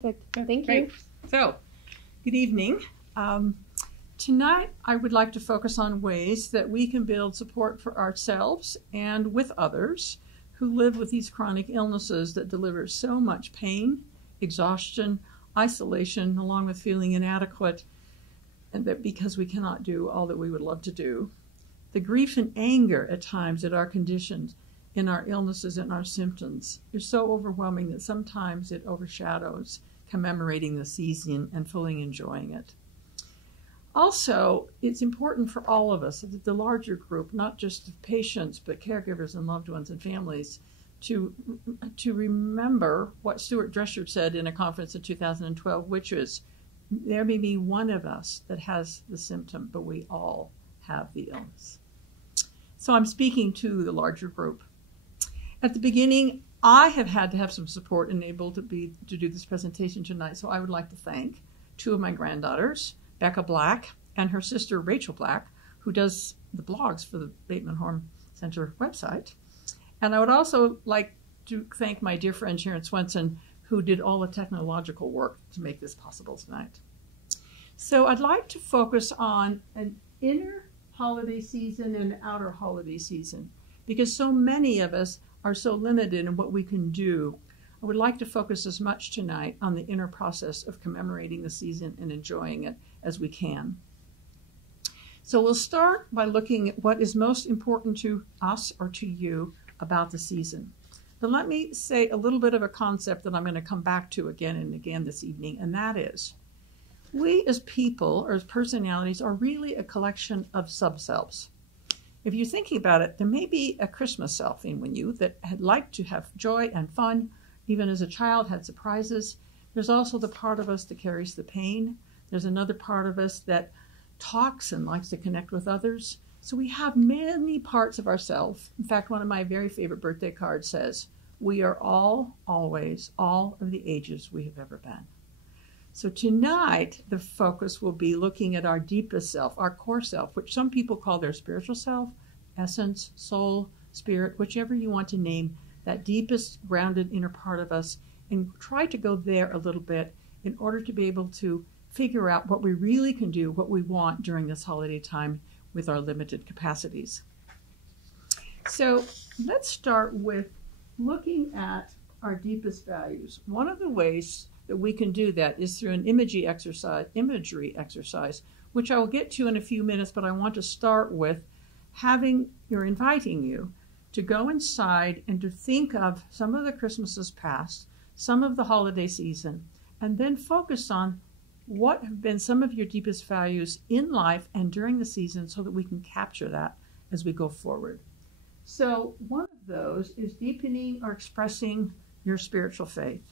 Perfect. Thank Great. you. So, good evening. Tonight, I would like to focus on ways that we can build support for ourselves and with others who live with these chronic illnesses that deliver so much pain, exhaustion, isolation, along with feeling inadequate, and that because we cannot do all that we would love to do. The grief and anger at times at our conditions, in our illnesses and our symptoms, is so overwhelming that sometimes it overshadows commemorating the season and fully enjoying it. Also, it's important for all of us, the larger group, not just patients, but caregivers and loved ones and families, to remember what Stuart Drescher said in a conference in 2012, which is, there may be one of us that has the symptom, but we all have the illness. So I'm speaking to the larger group. At the beginning, I have had to have some support and able to do this presentation tonight, so I would like to thank two of my granddaughters, Becca Black and her sister Rachel Black, who does the blogs for the Bateman Horn Center website. And I would also like to thank my dear friend Sharon Swenson, who did all the technological work to make this possible tonight. So I'd like to focus on an inner holiday season and an outer holiday season, because so many of us are so limited in what we can do. I would like to focus as much tonight on the inner process of commemorating the season and enjoying it as we can. So we'll start by looking at what is most important to us or to you about the season. But let me say a little bit of a concept that I'm going to come back to again and again this evening, and that is, we as people or as personalities are really a collection of sub-selves. If you're thinking about it, there may be a Christmas self in you that had liked to have joy and fun, even as a child had surprises. There's also the part of us that carries the pain. There's another part of us that talks and likes to connect with others. So we have many parts of ourselves. In fact, one of my very favorite birthday cards says, "We are all, always, all of the ages we have ever been." So tonight, the focus will be looking at our deepest self, our core self, which some people call their spiritual self, essence, soul, spirit, whichever you want to name, that deepest grounded inner part of us, and try to go there a little bit in order to be able to figure out what we really can do, what we want during this holiday time with our limited capacities. So let's start with looking at our deepest values. One of the ways that we can do that is through an imagery exercise, which I will get to in a few minutes, but I want to start with inviting you to go inside and to think of some of the Christmases past, some of the holiday season, and then focus on what have been some of your deepest values in life and during the season so that we can capture that as we go forward. So one of those is deepening or expressing your spiritual faith.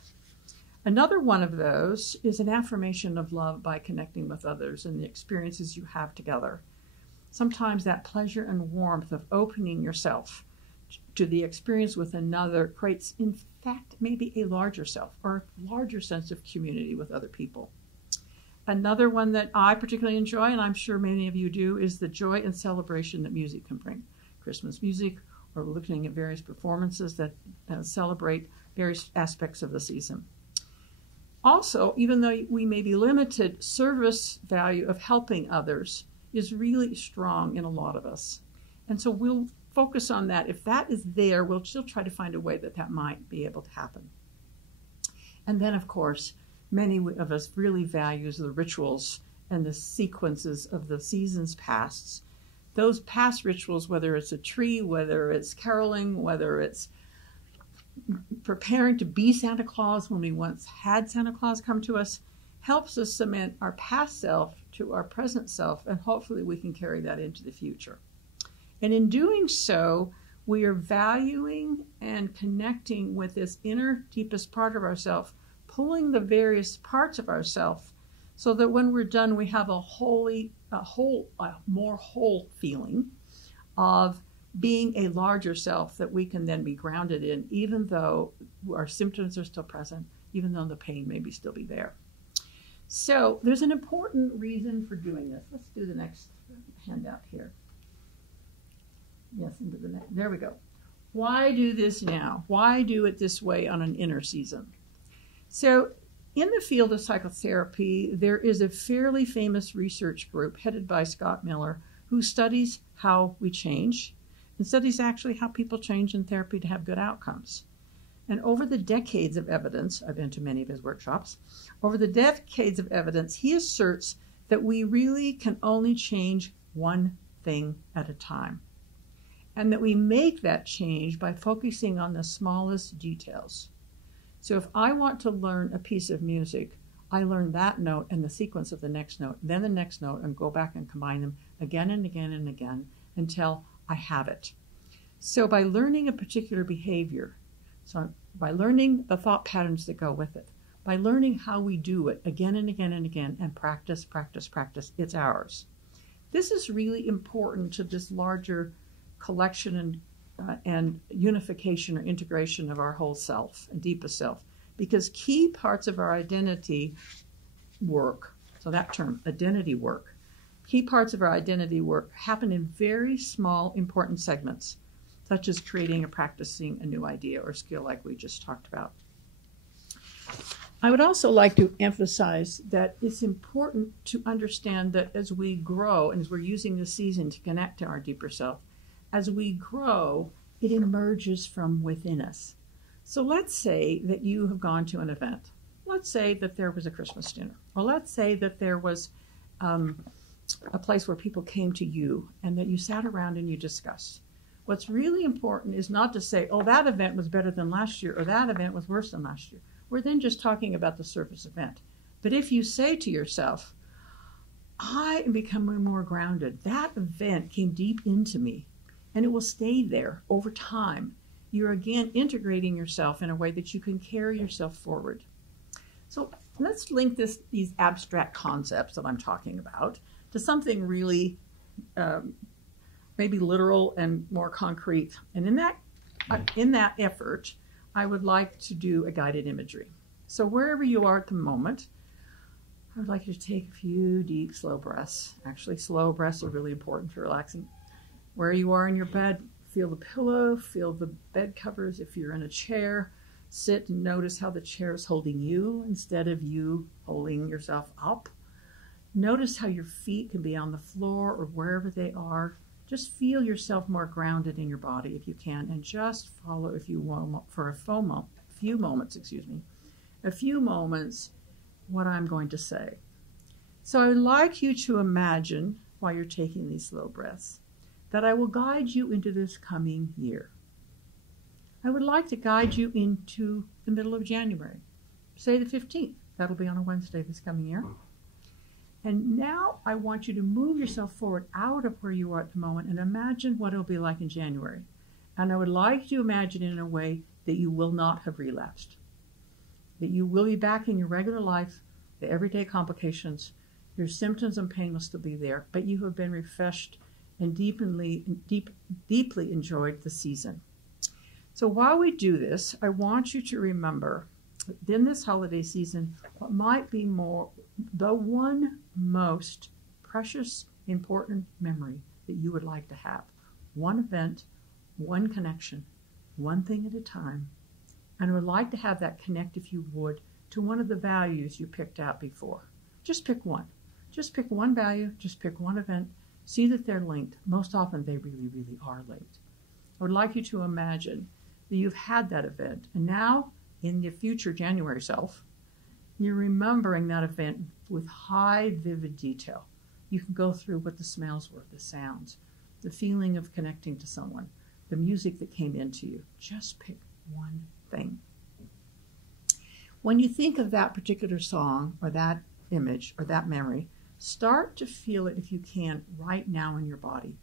Another one of those is an affirmation of love by connecting with others and the experiences you have together. Sometimes that pleasure and warmth of opening yourself to the experience with another creates, in fact, maybe a larger self or a larger sense of community with other people. Another one that I particularly enjoy, and I'm sure many of you do, is the joy and celebration that music can bring. Christmas music, or looking at various performances that celebrate various aspects of the season. Also, even though we may be limited, service value of helping others is really strong in a lot of us. And so we'll focus on that. If that is there, we'll still try to find a way that might be able to happen. And then, of course, many of us really values the rituals and the sequences of the seasons past. Those past rituals, whether it's a tree, whether it's caroling, whether it's preparing to be Santa Claus when we once had Santa Claus come to us, helps us cement our past self to our present self, and hopefully we can carry that into the future. And in doing so, we are valuing and connecting with this inner, deepest part of ourself, pulling the various parts of ourself so that when we're done, we have a more whole feeling of being a larger self that we can then be grounded in, even though our symptoms are still present, even though the pain may still be there. So there's an important reason for doing this. Let's do the next handout here. Yes, into the next. There we go. Why do this now? Why do it this way on an inner season? So In the field of psychotherapy, there is a fairly famous research group headed by Scott Miller who studies how we change and studies actually how people change in therapy to have good outcomes. And over the decades of evidence, I've been to many of his workshops, over the decades of evidence, he asserts that we really can only change one thing at a time. And that we make that change by focusing on the smallest details. So if I want to learn a piece of music, I learn that note and the sequence of the next note, then the next note, and go back and combine them again and again and again until I have it. So by learning a particular behavior, so by learning the thought patterns that go with it, by learning how we do it again and again and again, and practice, practice, practice, it's ours. This is really important to this larger collection and unification or integration of our whole self and deepest self, because key parts of our identity work, so that term, identity work, key parts of our identity work happen in very small, important segments, such as creating or practicing a new idea or skill like we just talked about. I would also like to emphasize that it's important to understand that as we grow, and as we're using this season to connect to our deeper self, as we grow, it emerges from within us. So let's say that you have gone to an event. Let's say that there was a Christmas dinner, or let's say that there was a place where people came to you and that you sat around and you discussed. What's really important is not to say, oh, that event was better than last year, or that event was worse than last year. We're then just talking about the surface event. But if you say to yourself, I am becoming more grounded, that event came deep into me, and it will stay there over time, you're again integrating yourself in a way that you can carry yourself forward. So let's link these abstract concepts that I'm talking about to something really maybe literal and more concrete. And in that effort, I would like to do a guided imagery. So wherever you are at the moment, I would like you to take a few deep, slow breaths. Actually, slow breaths are really important for relaxing. Where you are in your bed, feel the pillow, feel the bed covers. If you're in a chair, sit and notice how the chair is holding you instead of you holding yourself up. Notice how your feet can be on the floor or wherever they are. Just feel yourself more grounded in your body if you can, and just follow, if you want, for a few moments, what I'm going to say. So I would like you to imagine, while you're taking these slow breaths, that I will guide you into this coming year. I would like to guide you into the middle of January, say the 15th. That'll be on a Wednesday this coming year. And now I want you to move yourself forward out of where you are at the moment and imagine what it'll be like in January. And I would like you to imagine it in a way that you will not have relapsed, that you will be back in your regular life, the everyday complications, your symptoms and pain will still be there, but you have been refreshed and deeply enjoyed the season. So while we do this, I want you to remember in this holiday season what might be the one most precious, important memory that you would like to have. One event, one connection, one thing at a time. And I would like to have that connect, if you would, to one of the values you picked out before. Just pick one. Just pick one value, just pick one event. See that they're linked. Most often they really, really are linked. I would like you to imagine that you've had that event, and now in your future January self, you're remembering that event with high, vivid detail. You can go through what the smells were, the sounds, the feeling of connecting to someone, the music that came into you. Just pick one thing. When you think of that particular song or that image or that memory, start to feel it, if you can, right now in your body.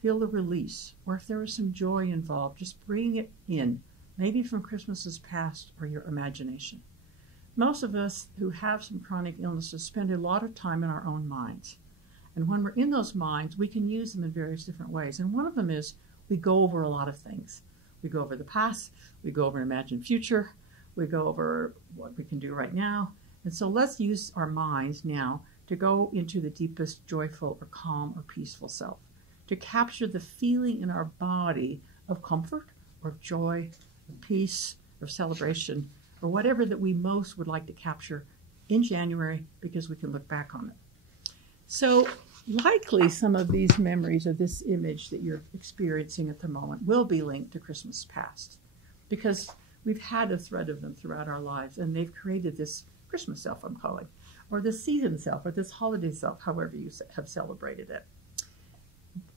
Feel the release, or if there was some joy involved, just bring it in, maybe from Christmases past or your imagination. Most of us who have some chronic illnesses spend a lot of time in our own minds. And when we're in those minds, we can use them in various different ways. And one of them is we go over a lot of things. We go over the past, we go over an imagined future, we go over what we can do right now. And so let's use our minds now to go into the deepest joyful or calm or peaceful self, to capture the feeling in our body of comfort or of joy, of peace, of celebration, or whatever that we most would like to capture in January because we can look back on it. So likely some of these memories of this image that you're experiencing at the moment will be linked to Christmas past because we've had a thread of them throughout our lives, and they've created this Christmas self, I'm calling, or this season self, or this holiday self, however you have celebrated it.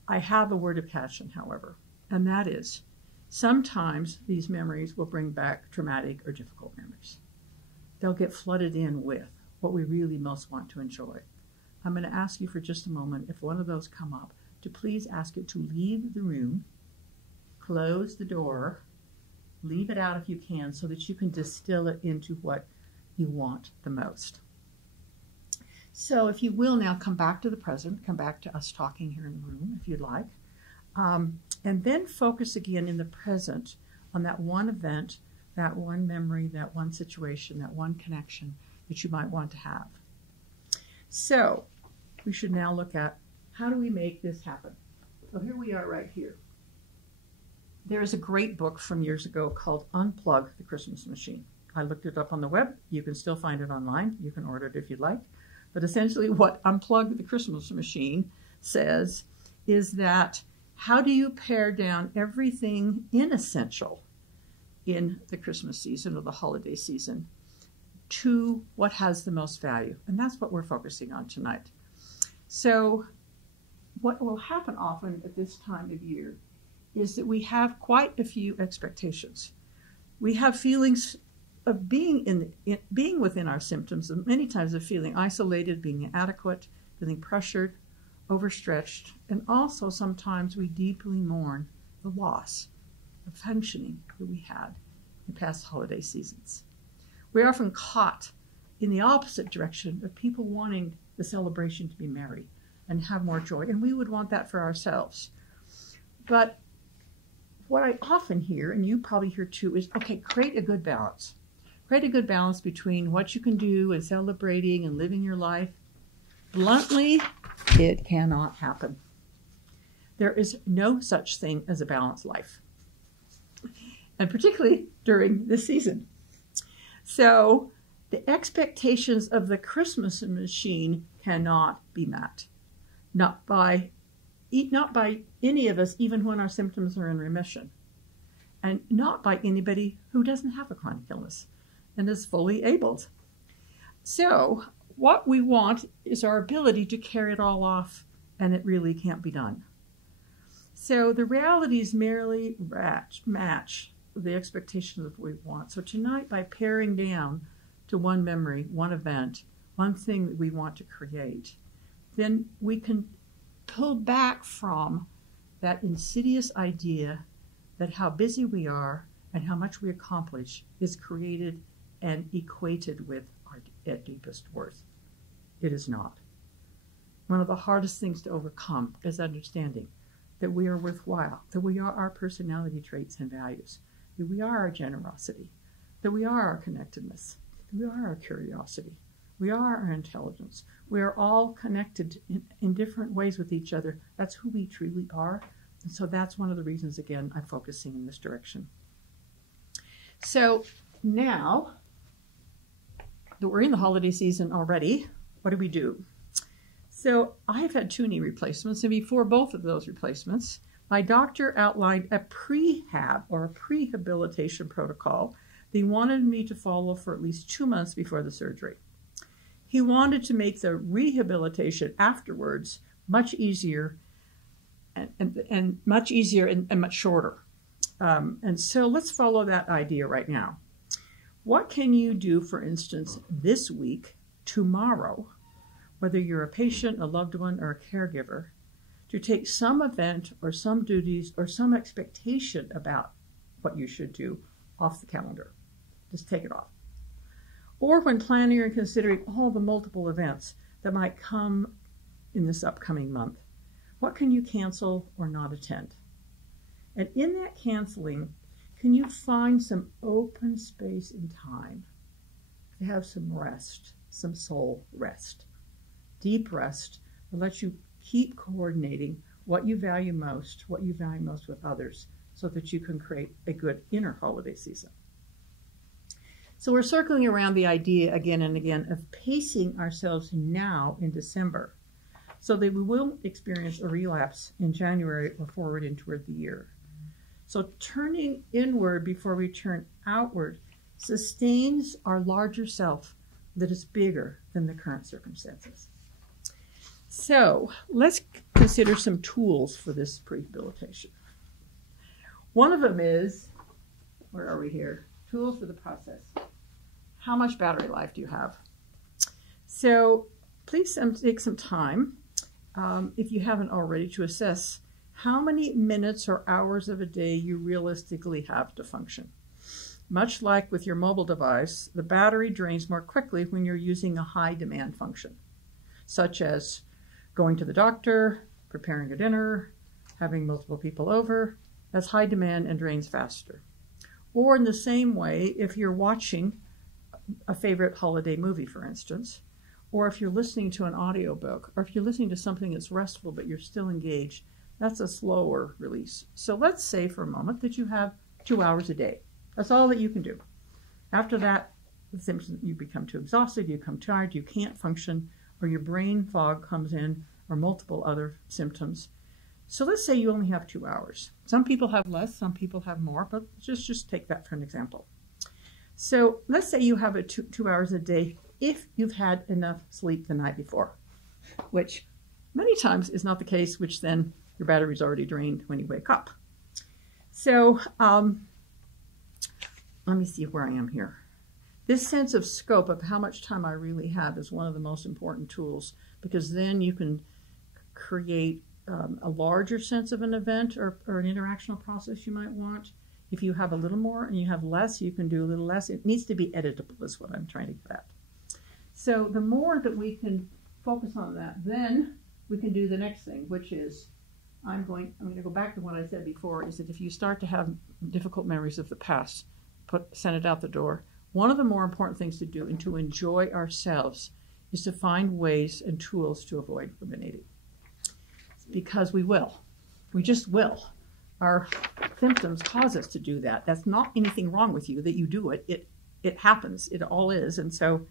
I have a word of caution, however, and that is sometimes these memories will bring back traumatic or difficult memories. They'll get flooded in with what we really most want to enjoy. I'm going to ask you for just a moment, if one of those come up, to please ask it to leave the room, close the door, leave it out if you can, so that you can distill it into what you want the most. So if you will now come back to the present, come back to us talking here in the room if you'd like, and then focus again in the present on that one event, that one memory, that one situation, that one connection that you might want to have. So we should now look at how do we make this happen. So here we are right here. There is a great book from years ago called Unplug the Christmas Machine. I looked it up on the web. You can still find it online. You can order it if you'd like. But essentially what Unplug the Christmas Machine says is that how do you pare down everything inessential in the Christmas season or the holiday season to what has the most value? And that's what we're focusing on tonight. So what will happen often at this time of year is that we have quite a few expectations. We have feelings of being within our symptoms, and many times of feeling isolated, being inadequate, feeling pressured, overstretched, and also sometimes we deeply mourn the loss of functioning that we had in past holiday seasons. We're often caught in the opposite direction of people wanting the celebration to be merry and have more joy, and we would want that for ourselves. But what I often hear, and you probably hear too, is, okay, create a good balance. Create a good balance between what you can do and celebrating and living your life. Bluntly, it cannot happen. There is no such thing as a balanced life, and particularly during this season. So the expectations of the Christmas machine cannot be met. Not by any of us, even when our symptoms are in remission, and not by anybody who doesn't have a chronic illness and is fully abled. So what we want is our ability to carry it all off, and it really can't be done. So the realities merely match the expectations of what we want. So tonight, by paring down to one memory, one event, one thing that we want to create, then we can pull back from that insidious idea that how busy we are and how much we accomplish is created and equated with our at deepest worth. It is not. One of the hardest things to overcome is understanding that we are worthwhile, that we are our personality traits and values, that we are our generosity, that we are our connectedness, that we are our curiosity, we are our intelligence. We are all connected in different ways with each other. That's who we truly are. And so that's one of the reasons, again, I'm focusing in this direction. So now that we're in the holiday season already, what do? So I've had 2 knee replacements, and before both of those replacements, my doctor outlined a prehab or a prehabilitation protocol that he wanted me to follow for at least 2 months before the surgery. He wanted to make the rehabilitation afterwards much easier and much easier and much shorter. And so let's follow that idea right now. What can you do, for instance, this week, tomorrow, whether you're a patient, a loved one, or a caregiver, to take some event or some duties or some expectation about what you should do off the calendar? Just take it off. Or when planning or considering all the multiple events that might come in this upcoming month, what can you cancel or not attend? And in that canceling, can you find some open space and time to have some rest, some soul rest, deep rest that lets you keep coordinating what you value most with others, so that you can create a good inner holiday season? So we're circling around the idea again and again of pacing ourselves now in December so that we won't experience a relapse in January or forward into the year. So turning inward before we turn outward sustains our larger self that is bigger than the current circumstances. So let's consider some tools for this rehabilitation. One of them is, where are we here? Tools for the process. How much battery life do you have? So please take some time, if you haven't already, to assess how many minutes or hours of a day you realistically have to function. Much like with your mobile device, the battery drains more quickly when you're using a high demand function, such as going to the doctor, preparing a dinner, having multiple people over. That's high demand and drains faster. Or in the same way, if you're watching a favorite holiday movie, for instance, or if you're listening to an audiobook, or if you're listening to something that's restful but you're still engaged, that's a slower release. So let's say for a moment that you have 2 hours a day. That's all that you can do. After that, the symptoms, you become too exhausted, you become tired, you can't function, or your brain fog comes in, or multiple other symptoms. So let's say you only have 2 hours. Some people have less, some people have more, but just take that for an example. So let's say you have a 2 hours a day if you've had enough sleep the night before, which many times is not the case, which then your battery's already drained when you wake up. So let me see where I am here. This sense of scope of how much time I really have is one of the most important tools, because then you can create a larger sense of an event or an interactional process you might want. If you have a little more and you have less, you can do a little less. It needs to be editable is what I'm trying to get at. So the more that we can focus on that, then we can do the next thing, which is I'm going to go back to what I said before, is that if you start to have difficult memories of the past, send it out the door. One of the more important things to do and to enjoy ourselves is to find ways and tools to avoid ruminating. Because we will. We just will. Our symptoms cause us to do that. That's not anything wrong with you that you do it. It happens. It all is. And so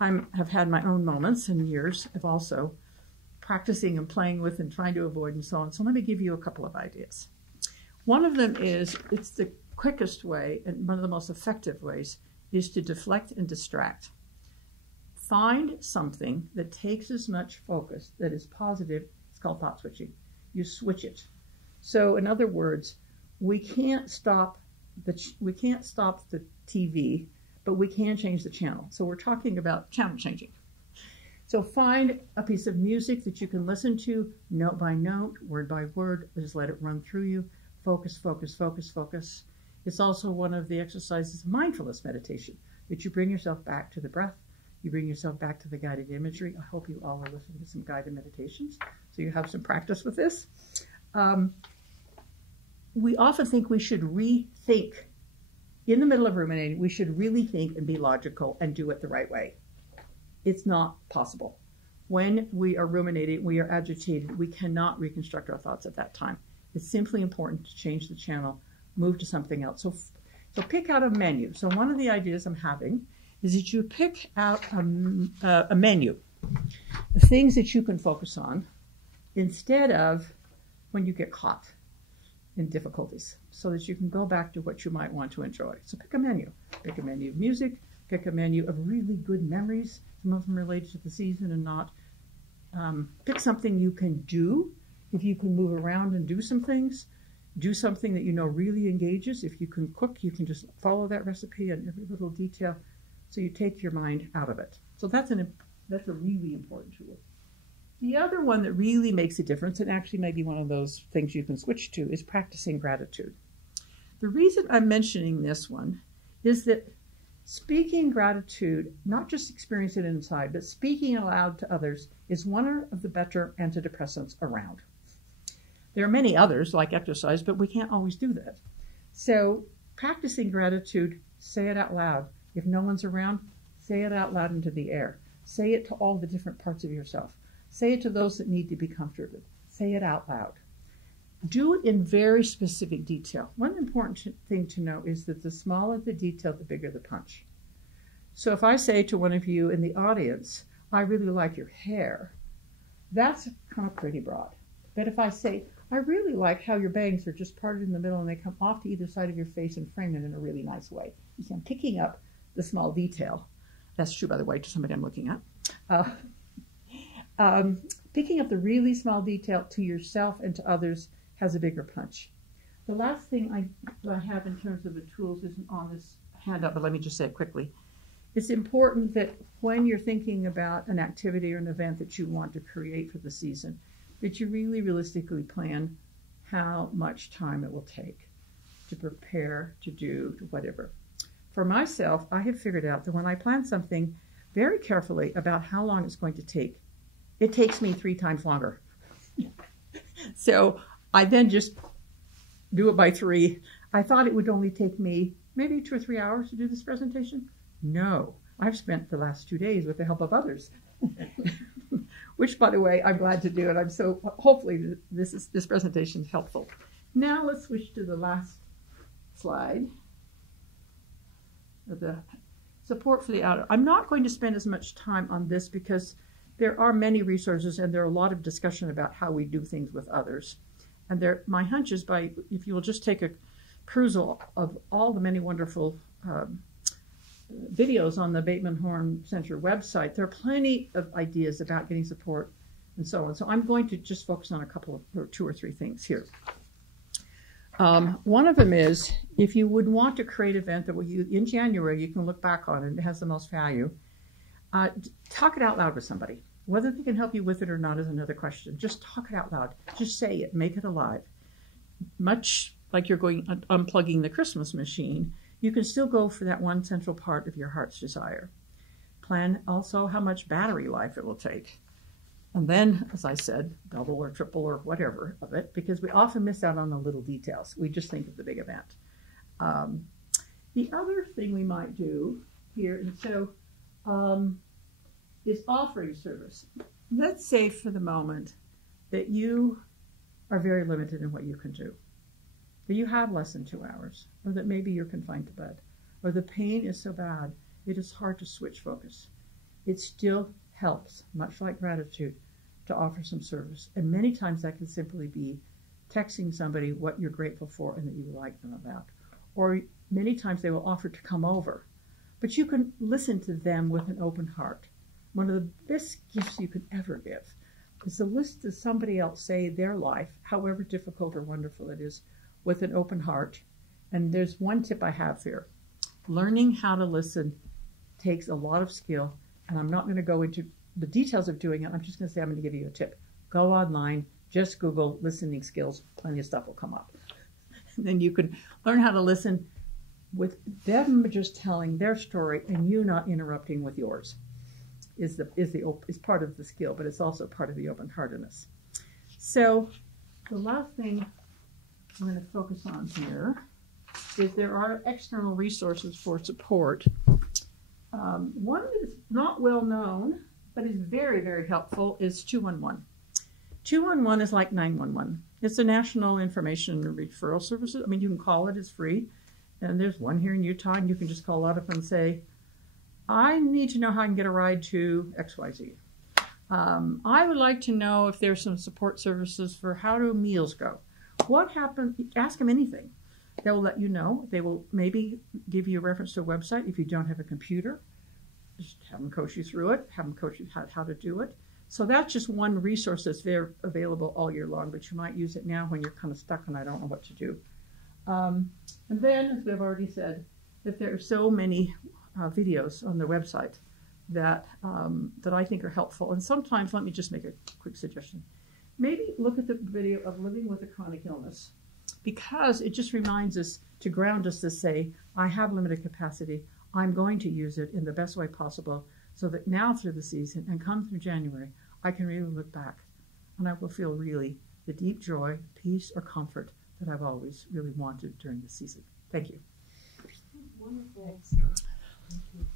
I have had my own moments and years of also practicing and playing with and trying to avoid and so on. So let me give you a couple of ideas. One of them is, it's the quickest way and one of the most effective ways, is to deflect and distract. Find something that takes as much focus, that is positive. It's called thought switching. You switch it. So in other words, we can't stop the TV, but we can change the channel. So we're talking about channel changing. So find a piece of music that you can listen to note by note, word by word. Just let it run through you. Focus, focus, focus, focus. It's also one of the exercises of mindfulness meditation, that you bring yourself back to the breath. You bring yourself back to the guided imagery. I hope you all are listening to some guided meditations, so you have some practice with this. We often think we should rethink. In the middle of ruminating, we should really think and be logical and do it the right way. It's not possible. When we are ruminating, we are agitated. We cannot reconstruct our thoughts at that time. It's simply important to change the channel, move to something else. So pick out a menu. So one of the ideas I'm having is that you pick out a menu, the things that you can focus on, instead of when you get caught in difficulties, so that you can go back to what you might want to enjoy. So pick a menu. Pick a menu of music, pick a menu of really good memories, some of them related to the season and not. Pick something you can do. If you can move around and do some things, do something that you know really engages. If you can cook, you can just follow that recipe and every little detail, so you take your mind out of it. So that's a really important tool. The other one that really makes a difference, and actually maybe one of those things you can switch to, is practicing gratitude. The reason I'm mentioning this one is that speaking gratitude, not just experiencing it inside, but speaking aloud to others, is one of the better antidepressants around. There are many others, like exercise, but we can't always do that. So practicing gratitude, say it out loud. If no one's around, say it out loud into the air. Say it to all the different parts of yourself. Say it to those that need to be comforted. Say it out loud. Do it in very specific detail. One important thing to know is that the smaller the detail, the bigger the punch. So if I say to one of you in the audience, I really like your hair, that's kind of pretty broad. But if I say, I really like how your bangs are just parted in the middle and they come off to either side of your face and frame it in a really nice way. You see, I'm picking up the small detail. That's true, by the way, to somebody I'm looking at. Picking up the really small detail to yourself and to others has a bigger punch. The last thing I have in terms of the tools isn't on this handout, but let me just say it quickly. It's important that when you're thinking about an activity or an event that you want to create for the season, that you really realistically plan how much time it will take to prepare, to do, to whatever. For myself, I have figured out that when I plan something very carefully about how long it's going to take, it takes me 3 times longer. So I then just do it by 3. I thought it would only take me maybe 2 or 3 hours to do this presentation. No, I've spent the last 2 days with the help of others, which, by the way, I'm glad to do. And I'm so hopefully this presentation is helpful. Now let's switch to the last slide. The support for the outer. I'm not going to spend as much time on this because there are many resources and there are a lot of discussion about how we do things with others. And my hunch is if you will just take a perusal of all the many wonderful videos on the Bateman Horn Center website, there are plenty of ideas about getting support and so on. So I'm going to just focus on a couple of 2 or 3 things here. One of them is, if you would want to create an event that in January you can look back on and it has the most value, talk it out loud with somebody. Whether they can help you with it or not is another question. Just talk it out loud. Just say it. Make it alive. Much like you're unplugging the Christmas machine, you can still go for that one central part of your heart's desire. Plan also how much battery life it will take. And then, as I said, double or triple or whatever of it, because we often miss out on the little details. We just think of the big event. The other thing we might do here, and so, is offering service. Let's say for the moment that you are very limited in what you can do. That you have less than 2 hours, or that maybe you're confined to bed, or the pain is so bad it is hard to switch focus. It still helps, much like gratitude, to offer some service. And many times that can simply be texting somebody what you're grateful for and that you like them about. Or many times they will offer to come over. But you can listen to them with an open heart. One of the best gifts you could ever give is to listen to somebody else say their life, however difficult or wonderful it is, with an open heart. And there's one tip I have here. Learning how to listen takes a lot of skill, and I'm not going to go into the details of doing it. I'm just going to say I'm going to give you a tip. Go online, just Google listening skills. Plenty of stuff will come up. And then you can learn how to listen with them just telling their story and you not interrupting with yours. Is part of the skill, but it's also part of the open-heartedness. So the last thing I'm going to focus on here is there are external resources for support. One that is not well known, but is very, very helpful is 211. 211 is like 911. It's a national information referral service. I mean, you can call it, it's free. And there's one here in Utah, and you can just call up and say, I need to know how I can get a ride to XYZ. I would like to know if there's some support services for how do meals go. What happened? Ask them anything. They will let you know. They will maybe give you a reference to a website if you don't have a computer. Just have them coach you through it, have them coach you how to do it. So that's just one resource that's there available all year long, but you might use it now when you're kind of stuck and I don't know what to do. And then, as we've already said, that there are so many videos on the website that I think are helpful. And sometimes, let me just make a quick suggestion. Maybe look at the video of living with a chronic illness, because it just reminds us to ground us to say, I have limited capacity. I'm going to use it in the best way possible so that now through the season and come through January, I can really look back and I will feel really the deep joy, peace, or comfort that I've always really wanted during the season. Thank you. Wonderful. Excellent. Thank you.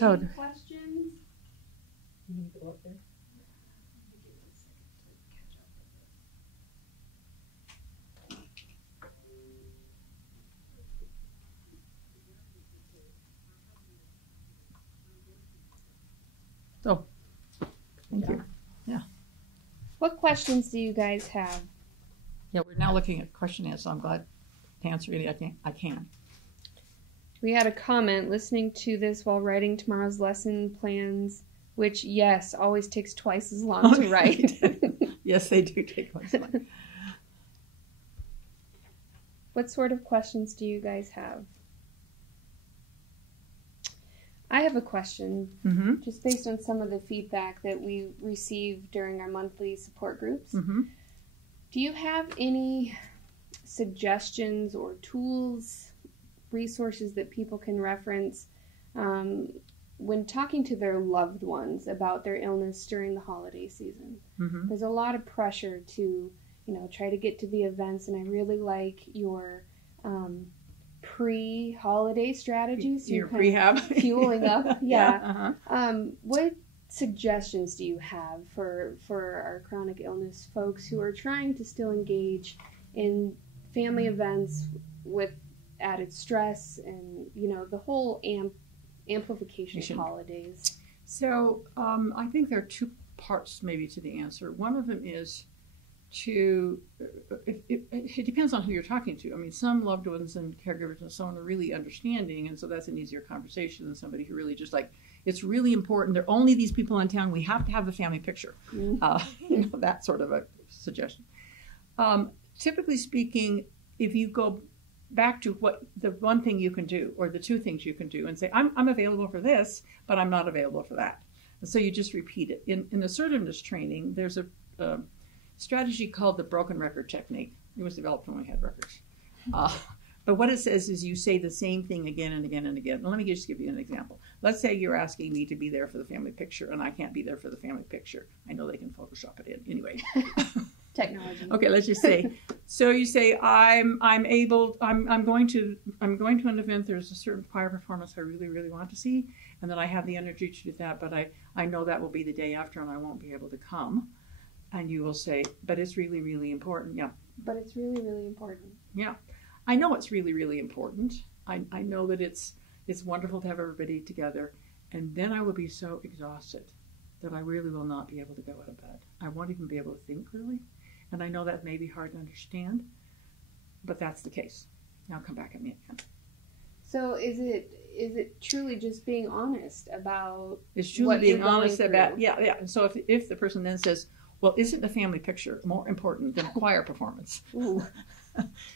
Any questions? You need to go up there. So, thank you. What questions do you guys have? Yeah, we're now looking at question and answer. I'm glad to answer any I can. We had a comment listening to this while writing tomorrow's lesson plans, which, yes, always takes twice as long to write. Yes, they do take twice as long. What sort of questions do you guys have? I have a question, just based on some of the feedback that we received during our monthly support groups. Do you have any suggestions or tools, resources that people can reference when talking to their loved ones about their illness during the holiday season? There's a lot of pressure to, try to get to the events, and I really like your pre-holiday strategies. Your prehab. Fueling up. Yeah. What suggestions do you have for our chronic illness folks who are trying to still engage in family events with added stress and, the whole amplification of holidays? So I think there are two parts maybe to the answer. One of them is it depends on who you're talking to. I mean, some loved ones and caregivers and so on are really understanding, and so that's an easier conversation than somebody who really just it's really important. There are only these people in town. We have to have the family picture. That sort of a suggestion. Typically speaking, if you go back to what the one thing you can do or the two things you can do and say, I'm available for this, but I'm not available for that. And so you just repeat it. In assertiveness training, there's a strategy called the broken record technique. It was developed when we had records. But what it says is you say the same thing again and again and again. Well, let me just give you an example. Let's say you're asking me to be there for the family picture, and I can't be there for the family picture. I know they can Photoshop it in. Anyway. Technology. Okay, let's just say. So you say, I'm going to an event. There's a certain choir performance I really, really want to see, and then I have the energy to do that, but I know that will be the day after, and I won't be able to come. And you will say, but it's really, really important. Yeah. But it's really, really important. Yeah. I know it's really, really important. I know that it's wonderful to have everybody together. And then I will be so exhausted that I really will not be able to go out of bed. I won't even be able to think clearly. And I know that may be hard to understand, but that's the case. Now come back at me again. So is it truly just being honest about it's truly being honest about, yeah. And so if the person then says, well, isn't the family picture more important than a choir performance?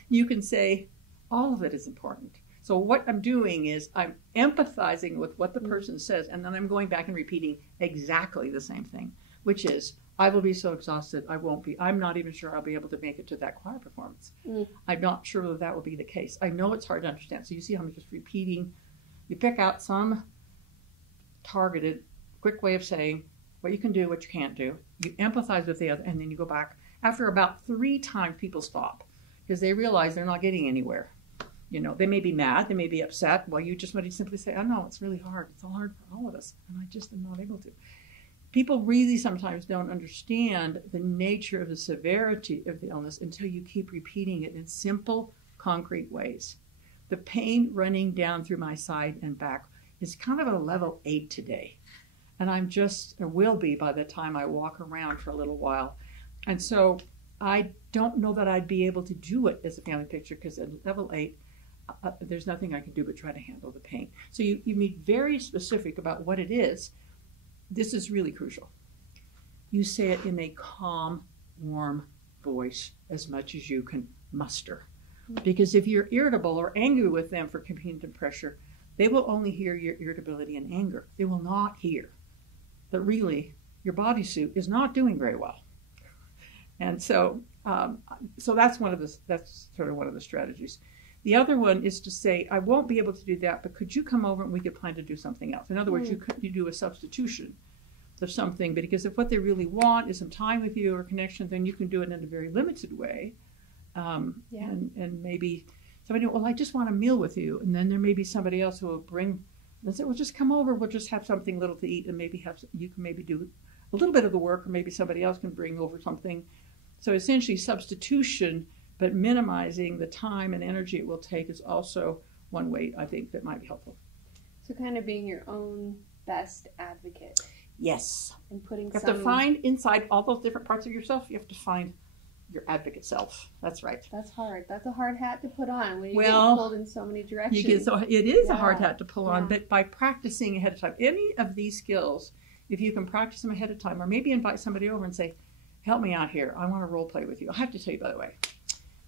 You can say, all of it is important. So what I'm doing is I'm empathizing with what the person says, and then I'm going back and repeating exactly the same thing, which is, I will be so exhausted, I'm not even sure I'll be able to make it to that choir performance. I'm not sure whether that will be the case. I know it's hard to understand. So you see how I'm just repeating. You pick out some targeted, quick way of saying what you can do, what you can't do. You empathize with the other, and then you go back. After about 3 times, people stop because they realize they're not getting anywhere. They may be mad, they may be upset. Well, you just want to simply say, oh no, it's really hard. It's all hard for all of us, and I just am not able to. People really sometimes don't understand the nature of the severity of the illness until you keep repeating it in simple, concrete ways. The pain running down through my side and back is kind of a level 8 today. And will be by the time I walk around for a little while. And so I don't know that I'd be able to do it as a family picture because at level 8, there's nothing I can do but try to handle the pain. So you be very specific about what it is. This is really crucial. You say it in a calm, warm voice as much as you can muster. Because if you're irritable or angry with them for competing pressure, they will only hear your irritability and anger. They will not hear that really your bodysuit is not doing very well. And so that's sort of one of the strategies. The other one is to say, I won't be able to do that, but could you come over and we could plan to do something else? In other words, you do a substitution of something, because if what they really want is some time with you or connection, then you can do it in a very limited way. And maybe somebody, well, I just want a meal with you. And then there may be somebody else who will bring, and say, well, just come over, we'll just have something little to eat, and you can maybe do a little bit of the work, or maybe somebody else can bring over something. So essentially substitution, but minimizing the time and energy it will take is also one way I think that might be helpful. So kind of being your own best advocate. Yes. And putting You have to find inside all those different parts of yourself, you have to find your advocate self. That's right. That's hard. That's a hard hat to put on when you get pulled in so many directions. It is a hard hat to pull on, but by practicing ahead of time, any of these skills, if you can practice them ahead of time, or maybe invite somebody over and say, help me out here. I want to role play with you. I have to tell you, by the way,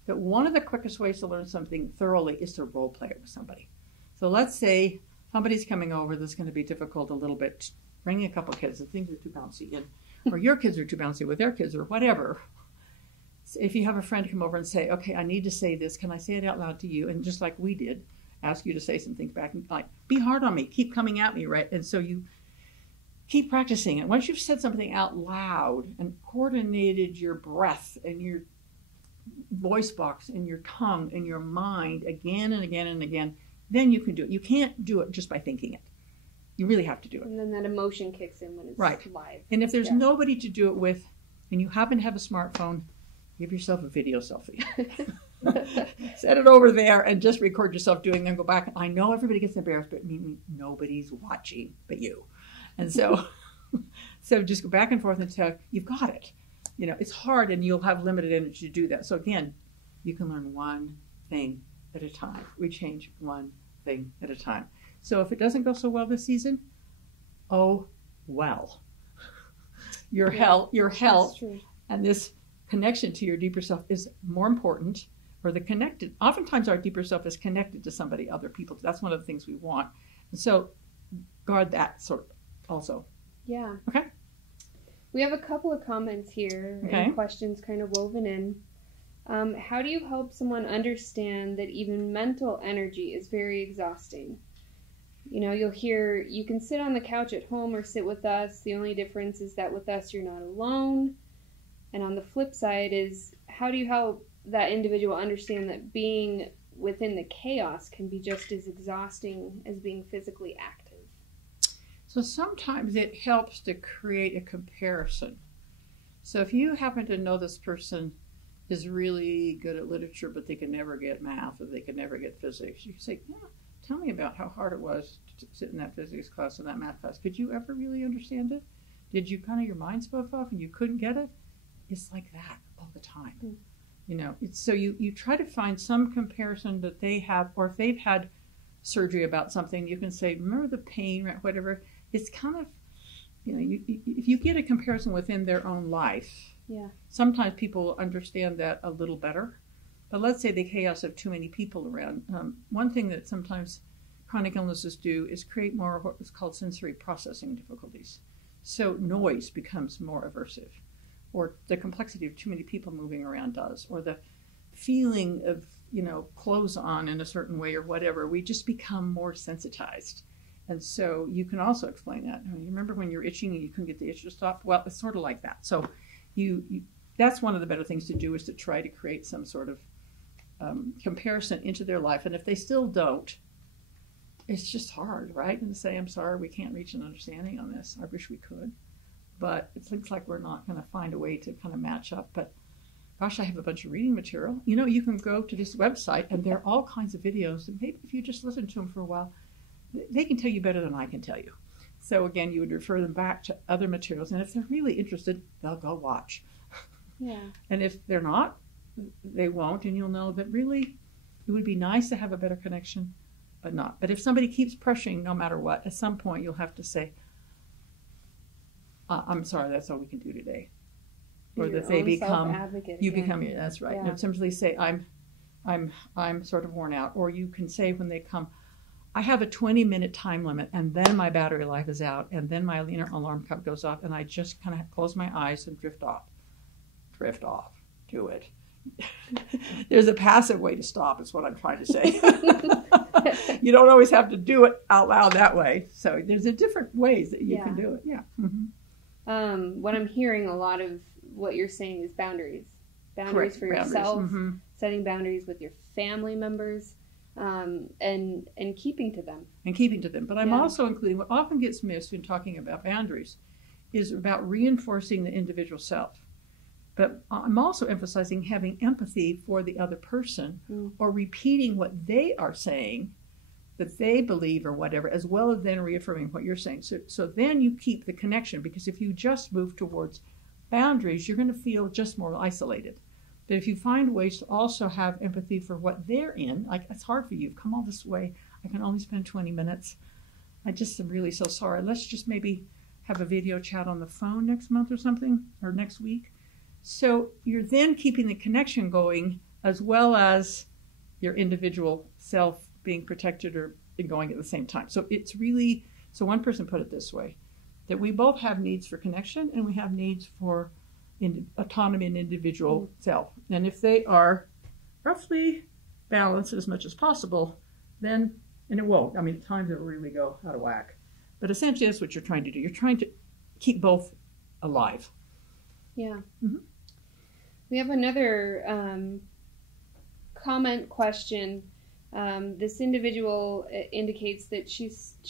that one of the quickest ways to learn something thoroughly is to role play it with somebody. So let's say somebody's coming over that's going to be difficult a little bit. Bring a couple kids and things are too bouncy, or your kids are too bouncy with their kids, or whatever. So if you have a friend come over and say, okay, I need to say this, can I say it out loud to you? And just like we did, ask you to say some things back, and like, be hard on me, keep coming at me, right? And so you keep practicing it. Once you've said something out loud and coordinated your breath and your voice box and your tongue and your mind again and again and again, then you can do it. You can't do it just by thinking it. You really have to do it. And then that emotion kicks in when it's live. And if there's nobody to do it with, and you happen to have a smartphone, give yourself a video selfie. Set it over there and just record yourself doing it and go back. I know everybody gets embarrassed, but nobody's watching but you. And so just go back and forth until you've got it. It's hard and you'll have limited energy to do that. So again, you can learn one thing at a time. We change one thing at a time. So if it doesn't go so well this season, oh well. Your health and this connection to your deeper self is more important, or oftentimes our deeper self is connected to somebody, other people. That's one of the things we want. And so guard that sort also. Yeah. Okay. We have a couple of comments here and questions kind of woven in. How do you help someone understand that even mental energy is very exhausting? You'll hear, you can sit on the couch at home or sit with us. The only difference is that with us, you're not alone. And on the flip side is, how do you help that individual understand that being within the chaos can be just as exhausting as being physically active? So sometimes it helps to create a comparison. So if you happen to know this person is really good at literature, but they can never get math or they can never get physics, you can say, tell me about how hard it was to sit in that physics class or that math class. Could you ever really understand it? Did you your mind spoke off and you couldn't get it? It's like that all the time. So you try to find some comparison that they have, or if they've had surgery about something, you can say, remember the pain, right? Whatever. It's kind of, if you get a comparison within their own life, sometimes people will understand that a little better. But let's say the chaos of too many people around. One thing that sometimes chronic illnesses do is create more of what is called sensory processing difficulties. So noise becomes more aversive, or the complexity of too many people moving around does, or the feeling of, clothes on in a certain way or whatever. We just become more sensitized. And so you can also explain that. You remember when you're itching and you couldn't get the itch to stop? Well, it's sort of like that. So that's one of the better things to do, is to try to create some sort of comparison into their life. And if they still don't, it's just hard, right? And to say, I'm sorry, we can't reach an understanding on this. I wish we could. But it looks like we're not going to find a way to kind of match up. But gosh, I have a bunch of reading material. You can go to this website and there are all kinds of videos. And maybe if you just listen to them for a while, they can tell you better than I can tell you. So again, you would refer them back to other materials. And if they're really interested, they'll go watch. Yeah. And if they're not, they won't. And you'll know that really it would be nice to have a better connection, but not. But if somebody keeps pressuring no matter what, at some point you'll have to say, I'm sorry, that's all we can do today. Or that they become, that's right. Yeah. And simply say, I'm sort of worn out. Or you can say when they come, I have a 20-minute time limit, and then my battery life is out, and then my alarm clock goes off, and I just kind of close my eyes and drift off. Do it. There's a passive way to stop, is what I'm trying to say. You don't always have to do it out loud that way. So there's a different ways that you can do it. Yeah. Mm-hmm. What I'm hearing a lot of what you're saying is boundaries. Boundaries for yourself, setting boundaries with your family members, and keeping to them. But I'm also including what often gets missed in talking about boundaries is about reinforcing the individual self. But I'm also emphasizing having empathy for the other person or repeating what they are saying that they believe or whatever, as well as then reaffirming what you're saying. So then you keep the connection, because if you just move towards boundaries, you're going to feel just more isolated. But if you find ways to also have empathy for what they're in, like, it's hard for you. You've come all this way. I can only spend 20 minutes. I just am really so sorry. Let's just maybe have a video chat on the phone next month or something, or next week. So you're then keeping the connection going, as well as your individual self being protected or going at the same time. So it's really, so one person put it this way, that we both have needs for connection and we have needs for autonomy and individual self. And if they are roughly balanced as much as possible, then, and it won't. I mean, at times it will really go out of whack. But essentially that's what you're trying to do. You're trying to keep both alive. Yeah. Mm-hmm. We have another comment question. This individual indicates that she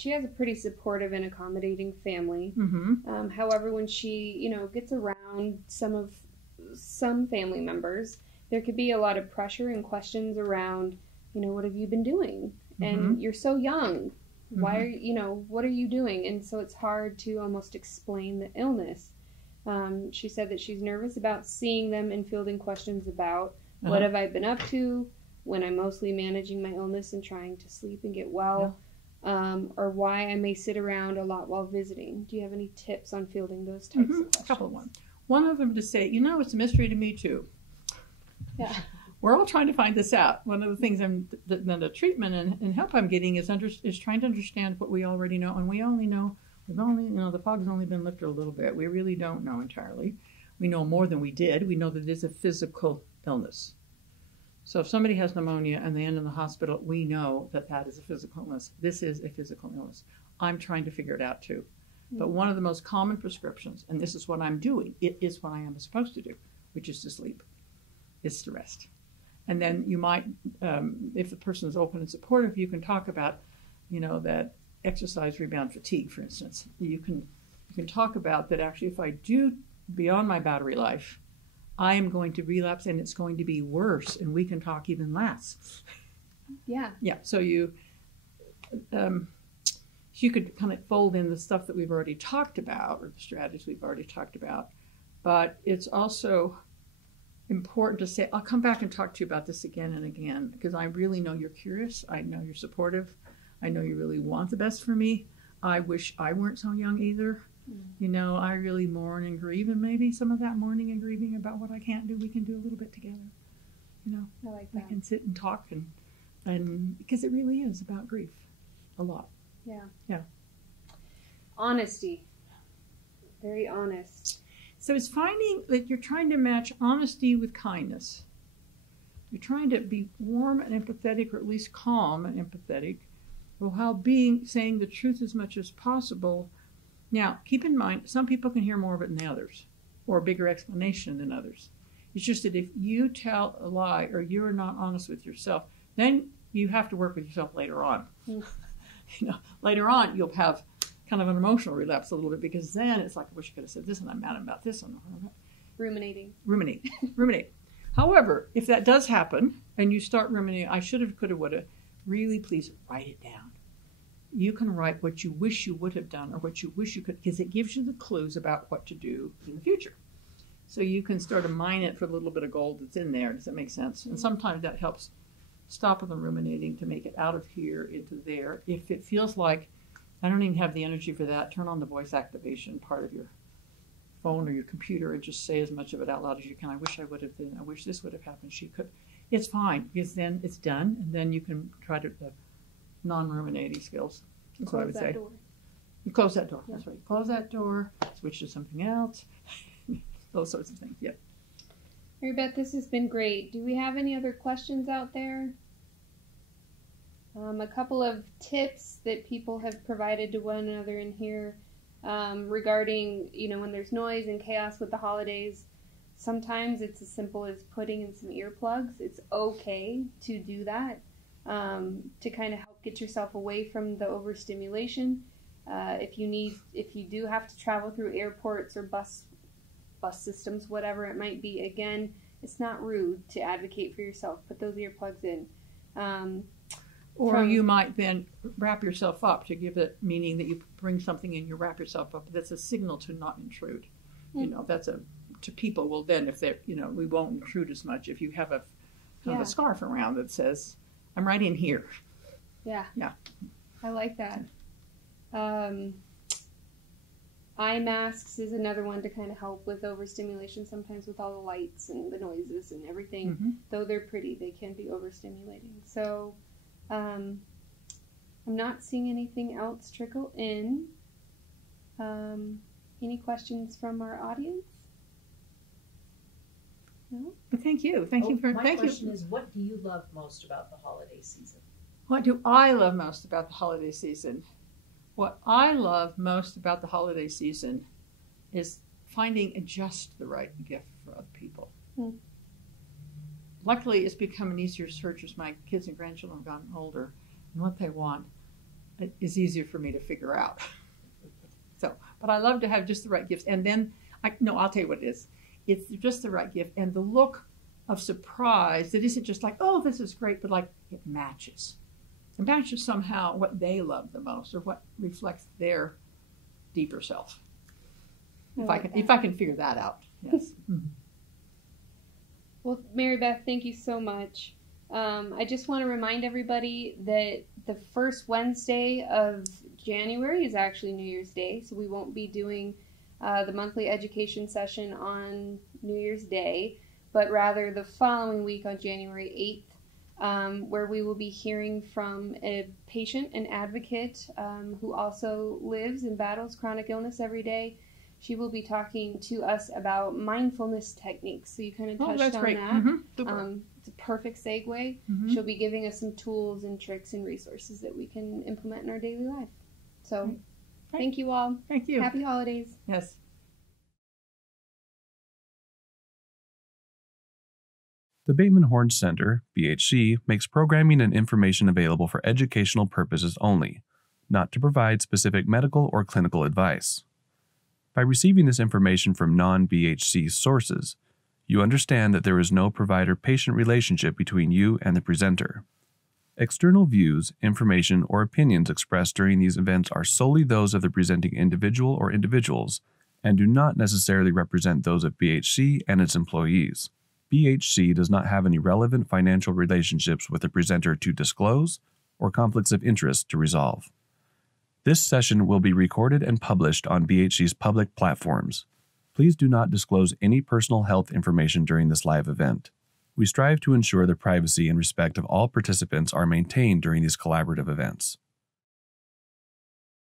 has a pretty supportive and accommodating family. Mm-hmm. However, when she gets around some family members, there could be a lot of pressure and questions around, what have you been doing? Mm-hmm. And you're so young. Why Mm-hmm. are what are you doing? And so it's hard to almost explain the illness. She said that she's nervous about seeing them and fielding questions about what have I been up to when I'm mostly managing my illness and trying to sleep and get well, or why I may sit around a lot while visiting. Do you have any tips on fielding those types of questions? A couple of ones. One of them to say, it's a mystery to me too. Yeah. We're all trying to find this out. One of the things the treatment and help I'm getting is trying to understand what we already know, and we only know, the fog's only been lifted a little bit. We really don't know entirely. We know more than we did. We know that it is a physical illness. So if somebody has pneumonia and they end in the hospital, we know that that is a physical illness. This is a physical illness. I'm trying to figure it out too. Mm-hmm. But one of the most common prescriptions, and this is what I'm doing, it is what I am supposed to do, which is to sleep, is to rest. And then you might, if the person is open and supportive, you can talk about, that exercise rebound fatigue, for instance. You can talk about that actually if I do beyond my battery life, I am going to relapse and it's going to be worse, and we can talk even less. Yeah. Yeah. So you could kind of fold in the stuff that we've already talked about, or the strategies we've already talked about, but it's also important to say, I'll come back and talk to you about this again and again, because I really know you're curious. I know you're supportive. I know you really want the best for me. I wish I weren't so young either. I really mourn and grieve, and maybe some of that mourning and grieving about what I can't do, we can do a little bit together. I like that. We can sit and talk, and because it really is about grief, a lot. Yeah. Yeah. Honesty. Very honest. So it's finding that you're trying to match honesty with kindness. You're trying to be warm and empathetic, or at least calm and empathetic, while saying the truth as much as possible. Now, keep in mind, some people can hear more of it than others, or a bigger explanation than others. It's just that if you tell a lie or you're not honest with yourself, then you have to work with yourself later on. Later on, you'll have kind of an emotional relapse a little bit, because then it's like, I wish I could have said this, and I'm mad about this. Ruminate. However, if that does happen, and you start ruminating, I should have, could have, would have, really please write it down. You can write what you wish you would have done, or what you wish you could, because it gives you the clues about what to do in the future. So you can start to mine it for the little bit of gold that's in there. Does that make sense? And sometimes that helps stop the ruminating to make it out of here into there. If it feels like I don't even have the energy for that, turn on the voice activation part of your phone or your computer and just say as much of it out loud as you can. I wish I would have been. I wish this would have happened. She could. It's fine, because then it's done, and then you can try to non-ruminating skills. That's what I would say. You close that door. Yeah. That's right. You close that door, switch to something else, those sorts of things. Yep. Mary Beth, this has been great. Do we have any other questions out there? A couple of tips that people have provided to one another in here regarding, when there's noise and chaos with the holidays. Sometimes it's as simple as putting in some earplugs. It's okay to do that to kind of help get yourself away from the overstimulation. If you do have to travel through airports or bus systems, whatever it might be, again, it's not rude to advocate for yourself. Put those earplugs in. Or you might then wrap yourself up to give it meaning that you bring something in, you wrap yourself up. That's a signal to not intrude. You know, that's to people. Well, then if they're, you know, we won't intrude as much if you have a kind of a scarf around that says, I'm right in here. Yeah. Yeah. I like that. Eye masks is another one to kind of help with overstimulation, sometimes with all the lights and the noises and everything. Mm-hmm. Though they're pretty, they can be overstimulating. So I'm not seeing anything else trickle in. Any questions from our audience? No? Thank you. Thank you. My question is, what do you love most about the holiday season? What do I love most about the holiday season? What I love most about the holiday season is finding just the right gift for other people. Luckily, it's become an easier search as my kids and grandchildren have gotten older, and what they want is easier for me to figure out. But I love to have just the right gifts, and then I'll tell you what it is. It's just the right gift, and the look of surprise that isn't just like, oh, this is great, but like it matches. It matches somehow what they love the most, or what reflects their deeper self. If I can figure that out, yes. Well, Mary Beth, thank you so much. I just want to remind everybody that the first Wednesday of January is actually New Year's Day, so we won't be doing the monthly education session on New Year's Day, but rather the following week on January 8th, where we will be hearing from a patient and advocate who also lives and battles chronic illness every day. She will be talking to us about mindfulness techniques. So you kind of touched on great. that. Mm-hmm. It's a perfect segue. Mm-hmm. She'll be giving us some tools and tricks and resources that we can implement in our daily life. So thank you all. Thank you. Happy holidays. Yes. The Bateman Horn Center, BHC, makes programming and information available for educational purposes only, not to provide specific medical or clinical advice. By receiving this information from non-BHC sources, you understand that there is no provider-patient relationship between you and the presenter. External views, information, or opinions expressed during these events are solely those of the presenting individual or individuals and do not necessarily represent those of BHC and its employees. BHC does not have any relevant financial relationships with the presenter to disclose or conflicts of interest to resolve. This session will be recorded and published on BHC's public platforms. Please do not disclose any personal health information during this live event. We strive to ensure the privacy and respect of all participants are maintained during these collaborative events.